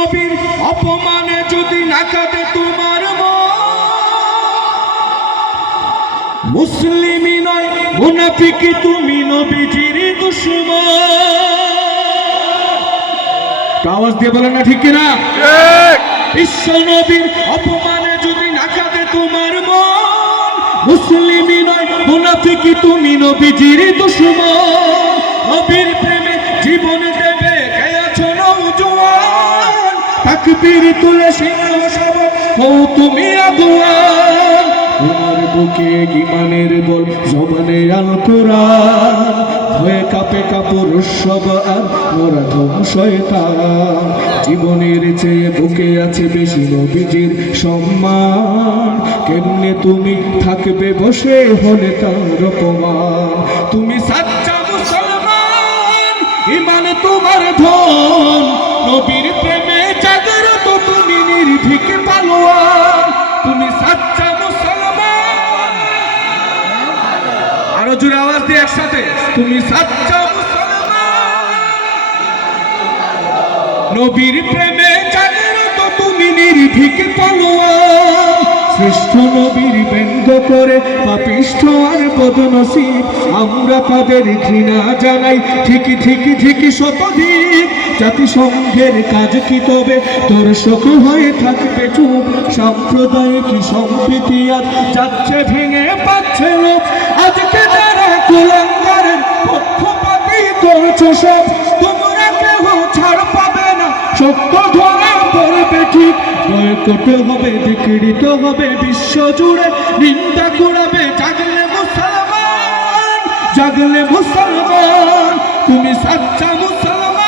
নবীর অপমানে যদি না কাঁদে তোমার মন, মুসলিমই নয় মুনাফিকি তুমি নবীজির দুশমন। আওয়াজ দিয়ে বলেন না ঠিক কিনা? বিশ্ব নবীর অপমানে যদি না কাঁদে তোমার মন, মুসলিমই নয় মুনাফিকি তুমি নবীজির দুশমন। নবীর প্রেমে জীবন দেবে কে আছো নওজোয়ান, তাকবীর তুলে সিংহ সব হও তুমি আগুয়ান। তোমার বুকে ঈমানের বল জবানে আল কোরআন, ভয়ে কাঁপে কাপুরুষ সব আর নরাধম শয়তান। জীবনের চেয়ে বুকে আছে বেশি নবীজির সম্মান, কেমনে তুমি থাকবে বসে হলে তার অপমান। তুমি সাচ্চা মুসলমান, ঈমান তোমার ধন, নবীর প্রেমে জাগ্রত তুমি নির্ভীক পালোয়ান। তুমি সাচ্চা মুসলমান, আরো জোরে আওয়াজ দিয়ে একসাথে, তুমি সাচ্চা মুসলমান, নবীর প্রেমে জাগ্রত তুমি নির্ভীক পালোয়ান। শ্রেষ্ঠ নবীর ব্যঙ্গ করে পাপিষ্ঠ আর বদনসিব, আমরা তাদের ঘৃণা জানাই ঠিকই ঠিকই ঠিকই শতধিক। জাতিসংঘের কাজ কি তবে তোর শোক হয়ে থাকবে চুপ, সাম্প্রদায়িক সম্প্রীতি আজ যাচ্ছে ভেঙে পাচ্ছে লোক। আজকে যারা কুলাঙ্গারের পক্ষপাতী করছো সব, তোমরা কেউ ছাড় পাবে না, সত্য ধরা পড়বে ঠিক। বয়কট হবে, বিকৃত হবে বিশ্ব জুড়ে, নিন্দা কুড়াবে জাগলে মুসলমান, জাগলে মুসলমান। তুমি সাচ্চা মুসলমান,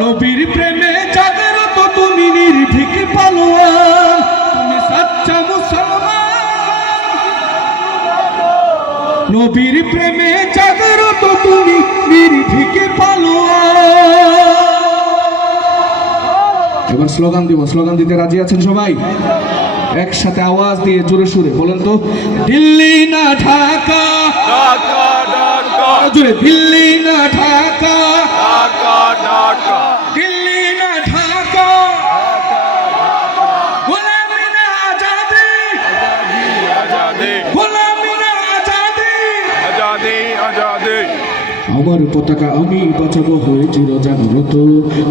নবীর প্রেমে জাগ্রত তুমি নির্ভীক পালোয়ান। তুমি সাচ্চা মুসলমান, নবীর প্রেমে জাগ্রত তুমি নির্ভীক পালোয়ান। এবার স্লোগান দিব, স্লোগান দিতে রাজি আছেন সবাই? একসাথে আওয়াজ দিয়ে জোরে সুরে বলেন তো, দিল্লি না ঢাকা, ঢাকা ঢাকা, জোরে দিল্লি না ঢাকা, ঢাকা ঢাকা, দিল্লি না ঢাকা, গোলামি না আজাদি, আজাদি গোলামি না আজাদি, আজাদি আজাদি। আমার পতাকা আমি বাঁচাবো হয়ে চিরজাগ্রত,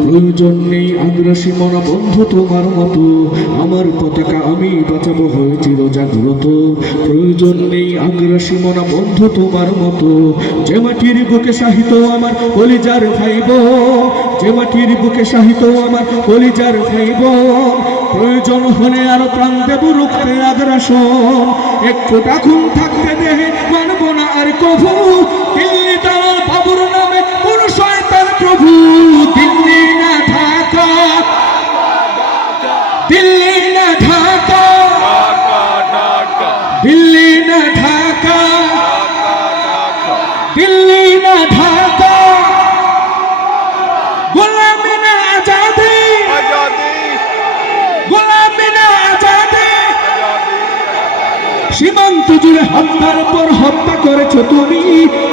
প্রয়োজন নেই আগ্রাসী মনা বন্ধু তোমার মতো। আমার পতাকা আমি বাঁচাবো হয়ে চিরজাগ্রত, প্রয়োজন নেই আগ্রাসী মনা বন্ধু তোমার মতো। যে মাটির বুকে সাহিত্য আমার কলিজার ভাইব, যে মাটির বুকে সাহিত্য আমার কলিজার ভাইব, প্রয়োজন হলে আরো প্রাণ দেব রুখতে আগ্রাসন। একটু খুন থাকতে দেহে মানব না আর কভু, দিল্লি দালাল বাবুর নামে কোন শয়তান প্রভু। দিল্লি না ঢাকা, দিল্লি না ঢাকা, ঢাকা ঢাকা, দিল্লি না ঢাকা, দিল্লি না ঢাকা, গোলামি না আজাদি, আজাদি গোলামি না আজাদি। আজাদি। সীমান্ত জুড়ে হত্যার পর হত্যা করেছো তুমি,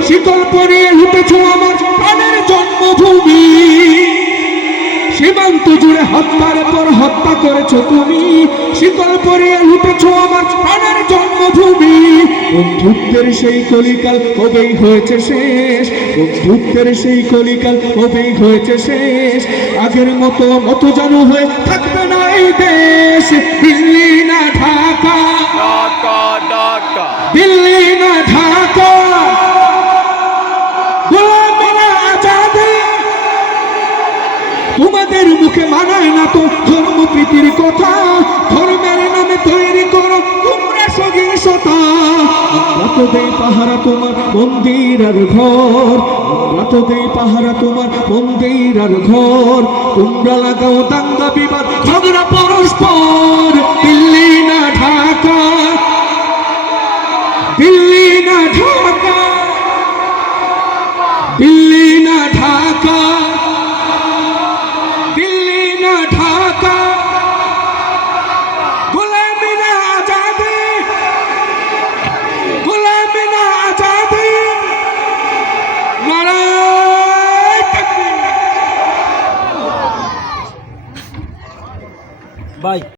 শিকল পরিয়ে লুটেছো আমার প্রাণের জন্মভূমি। সীমান্ত জুড়ে হত্যার পর হত্যা করেছো তুমি, শিকল পরিয়ে লুটেছো আমার প্রাণের জন্মভূমি। বন্ধুত্বের সেই কলিকাল কবেই হয়েছে শেষ, বন্ধুত্বের সেই কলিকাল কবেই হয়েছে শেষ। আগের মতো জানু হয়ে থাকবে না এই দেশ। দিল্লি না ঢাকা, ঢাকা ঢাকা, দিল্লি না ঢাকা, গোলামি না আজাদি। তোমাদের মুখে মানায় না তো ধর্মপ্রীতির কথা, ধর্মের নামে তৈরি করো তোমরা সহিংসতা। আমরা তো দেই পাহারা তোমার মন্দির আর ঘর, আমরা তো দেই পাহারা তোমার মন্দির আর ঘর। তোমরা লাগাও দাঙ্গা বিবাদ ঝগড়া পরস্পর। দিল্লি না ঢাকা, দিল্লি না ঢাকা, দিল্লি না ঢাকা, দিল্লি না ঢাকা, গোলামি না আজাদি, গোলামি না আজাদি। নারায়ে তাকবীর, বাই।